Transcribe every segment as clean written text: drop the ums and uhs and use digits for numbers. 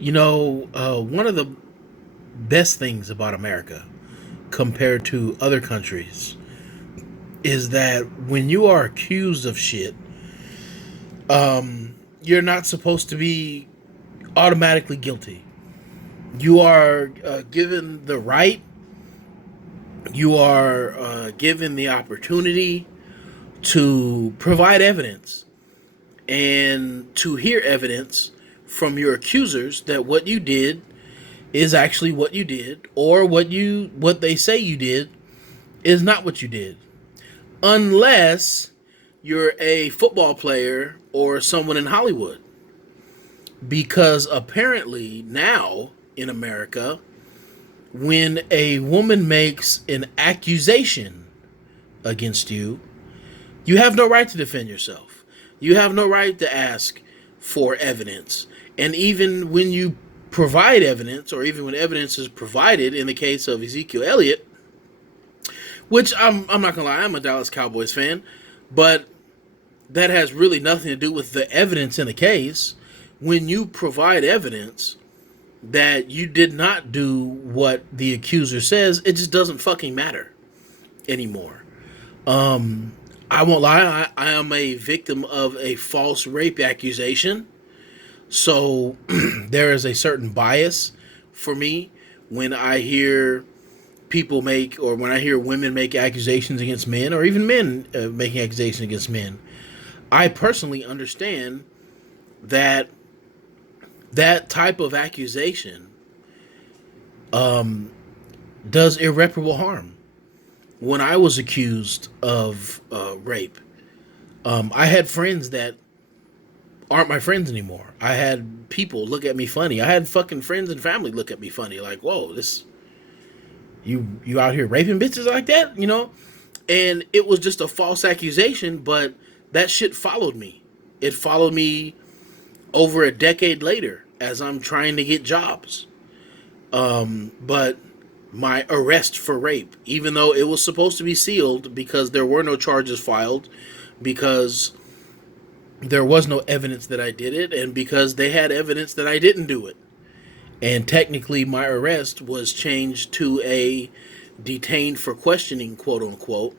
One of the best things about America compared to other countries is that when you are accused of shit, you're not supposed to be automatically guilty. You are given the right, you are given the opportunity to provide evidence and to hear evidence from your accusers that what you did is actually what you did, or what they say you did is not what you did, unless you're a football player or someone in Hollywood. Because apparently now in America, when a woman makes an accusation against you, you have no right to defend yourself. You have no right to ask for evidence. And even when you provide evidence, or even when evidence is provided, in the case of Ezekiel Elliott, which I'm not gonna lie, I'm a Dallas Cowboys fan, but that has really nothing to do with the evidence in the case. When you provide evidence that you did not do what the accuser says, it just doesn't fucking matter anymore. I won't lie, I am a victim of a false rape accusation. So there is a certain bias for me when I hear people make, or when I hear women make accusations against men, or even men making accusations against men. I personally understand that that type of accusation does irreparable harm. When I was accused of rape, I had friends that aren't my friends anymore. I had people look at me funny. I had fucking friends and family look at me funny, like, "Whoa, this you out here raping bitches like that?" And it was just a false accusation, but that shit followed me. It followed me over a decade later as I'm trying to get jobs. But my arrest for rape, even though it was supposed to be sealed because there were no charges filed, because there was no evidence that I did it, and because they had evidence that I didn't do it. And technically, my arrest was changed to a detained for questioning, quote unquote.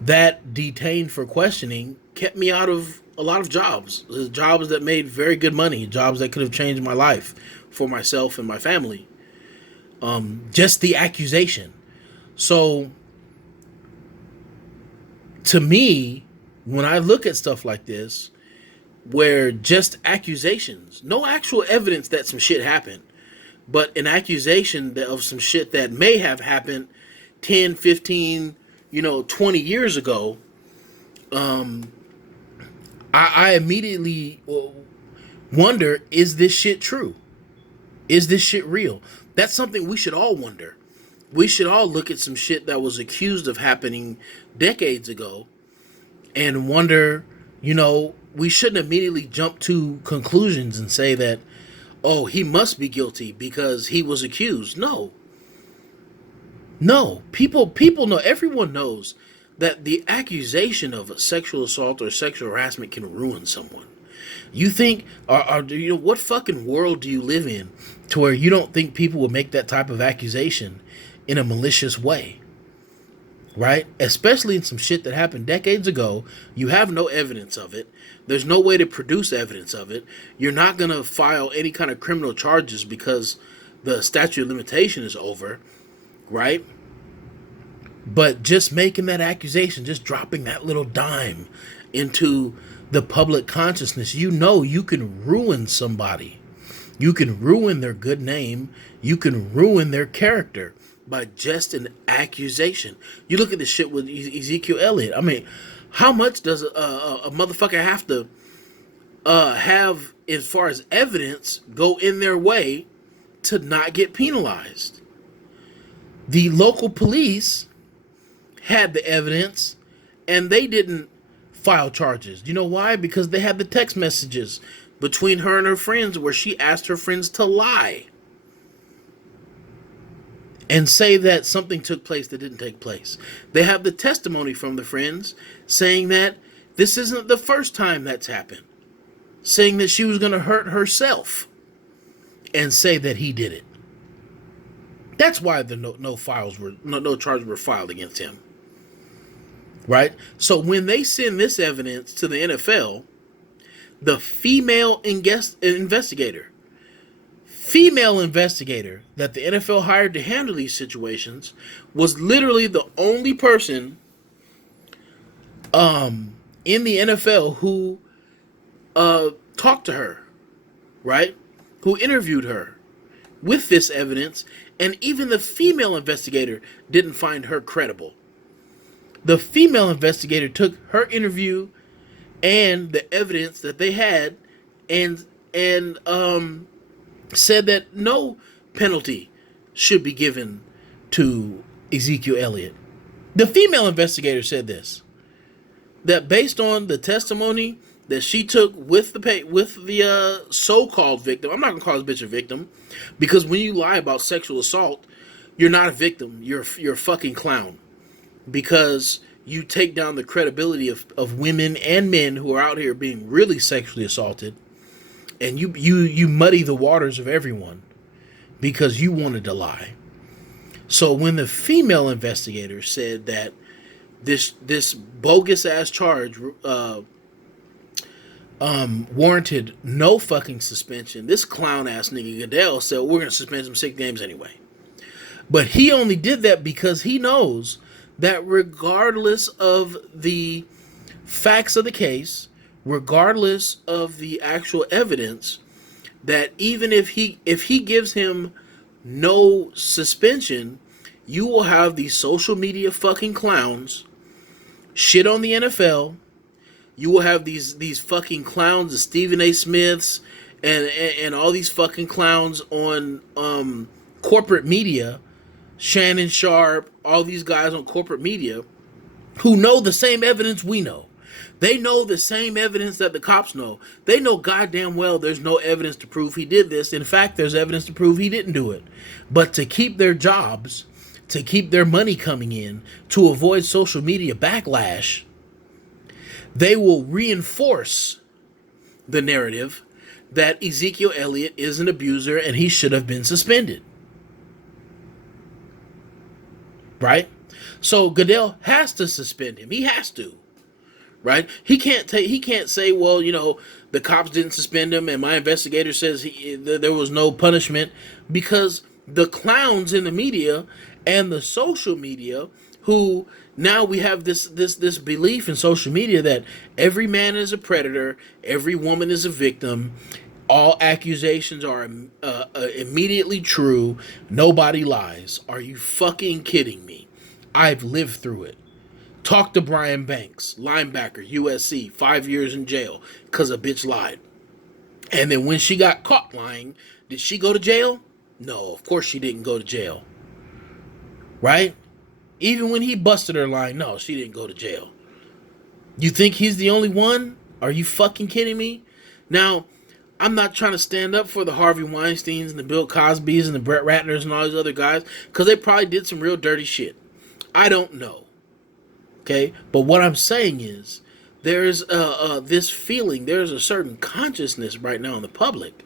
That detained for questioning kept me out of a lot of jobs that made very good money, jobs that could have changed my life for myself and my family. Just the accusation. So, to me, when I look at stuff like this, where just accusations, no actual evidence that some shit happened, but an accusation of some shit that may have happened 10, 15, 20 years ago, I immediately wonder, is this shit true? Is this shit real? That's something we should all wonder. We should all look at some shit that was accused of happening decades ago and wonder, we shouldn't immediately jump to conclusions and say that, oh, he must be guilty because he was accused. No. No. People know, everyone knows that the accusation of a sexual assault or sexual harassment can ruin someone. You think, what fucking world do you live in to where you don't think people would make that type of accusation in a malicious way? Right? Especially in some shit that happened decades ago. You have no evidence of it. There's no way to produce evidence of it. You're not going to file any kind of criminal charges because the statute of limitation is over. Right? But just making that accusation, just dropping that little dime into the public consciousness, you can ruin somebody. You can ruin their good name. You can ruin their character by just an accusation. You look at this shit with Ezekiel Elliott. I mean, how much does a motherfucker have to have as far as evidence go in their way to not get penalized? The local police had the evidence and they didn't file charges. You know why? Because they had the text messages between her and her friends where she asked her friends to lie and say that something took place that didn't take place. They have the testimony from the friends saying that this isn't the first time that's happened, saying that she was going to hurt herself. and say that he did it. That's why the no charges were filed against him. Right? So when they send this evidence to the NFL, the female investigator that the NFL hired to handle these situations was literally the only person in the NFL who talked to her, right? Who interviewed her with this evidence, and even the female investigator didn't find her credible. The female investigator took her interview and the evidence that they had and said that no penalty should be given to Ezekiel Elliott. The female investigator said this, that based on the testimony that she took with the so-called victim, I'm not gonna call this bitch a victim, because when you lie about sexual assault, you're not a victim. You're a fucking clown, because you take down the credibility of women and men who are out here being really sexually assaulted, and you muddy the waters of everyone because you wanted to lie. So when the female investigator said that this bogus ass charge warranted no fucking suspension, this clown ass nigga Goodell said, we're gonna suspend him 6 games anyway. But he only did that because he knows that regardless of the facts of the case, regardless of the actual evidence, that even if he gives him no suspension, you will have these social media fucking clowns shit on the NFL. You will have these fucking clowns, the Stephen A. Smiths, and all these fucking clowns on corporate media, Shannon Sharp, all these guys on corporate media who know the same evidence we know. They know the same evidence that the cops know. They know goddamn well there's no evidence to prove he did this. In fact, there's evidence to prove he didn't do it. But to keep their jobs, to keep their money coming in, to avoid social media backlash, they will reinforce the narrative that Ezekiel Elliott is an abuser and he should have been suspended. Right? So Goodell has to suspend him. He has to. Right? He can't say, well, you know, the cops didn't suspend him and my investigator says there was no punishment, because the clowns in the media and the social media, who now we have this belief in social media that every man is a predator, every woman is a victim, all accusations are immediately true, nobody lies. Are you fucking kidding me? I've lived through it. Talk to Brian Banks, linebacker, USC, 5 years in jail because a bitch lied. And then when she got caught lying, did she go to jail? No, of course she didn't go to jail. Right? Even when he busted her lying, no, she didn't go to jail. You think he's the only one? Are you fucking kidding me? Now, I'm not trying to stand up for the Harvey Weinsteins and the Bill Cosbys and the Brett Ratners and all these other guys, because they probably did some real dirty shit. I don't know. Okay, but what I'm saying is there's this feeling, there's a certain consciousness right now in the public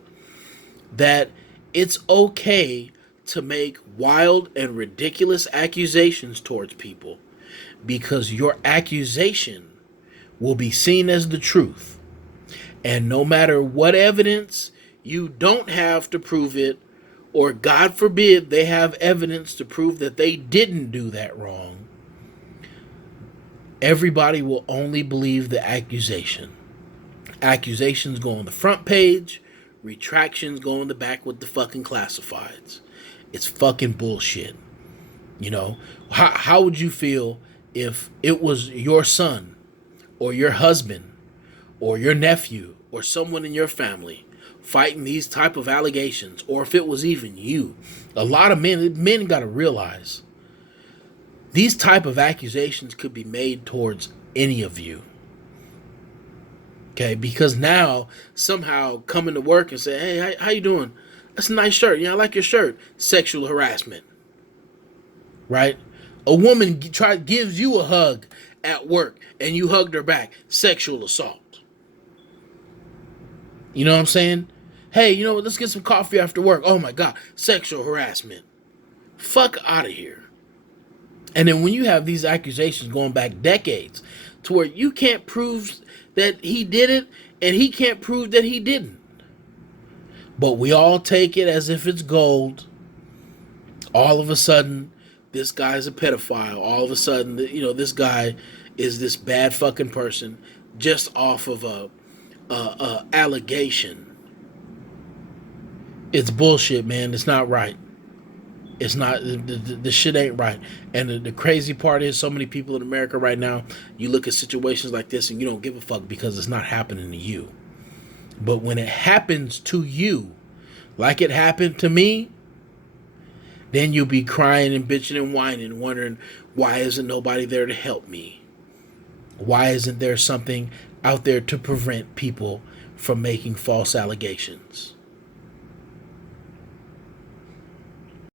that it's okay to make wild and ridiculous accusations towards people because your accusation will be seen as the truth. And no matter what evidence, you don't have to prove it, or God forbid they have evidence to prove that they didn't do that wrong. Everybody will only believe the accusation. Accusations go on the front page. Retractions go on the back with the fucking classifieds. It's fucking bullshit. You know, how would you feel if it was your son or your husband or your nephew or someone in your family fighting these type of allegations, or if it was even you? A lot of men got to realize these type of accusations could be made towards any of you. Okay, because now somehow coming to work and say, hey, how you doing? That's a nice shirt. Yeah, I like your shirt. Sexual harassment. Right? A woman gives you a hug at work and you hugged her back. Sexual assault. You know what I'm saying? Hey, you know what? Let's get some coffee after work. Oh my God, sexual harassment. Fuck out of here. And then when you have these accusations going back decades to where you can't prove that he did it and he can't prove that he didn't. But we all take it as if it's gold. All of a sudden, this guy's a pedophile. All of a sudden, this guy is this bad fucking person just off of a allegation. It's bullshit, man. It's not right. It's not, the shit ain't right. And the crazy part is, so many people in America right now, you look at situations like this and you don't give a fuck because it's not happening to you. But when it happens to you, like it happened to me, then you'll be crying and bitching and whining, wondering, why isn't nobody there to help me? Why isn't there something out there to prevent people from making false allegations?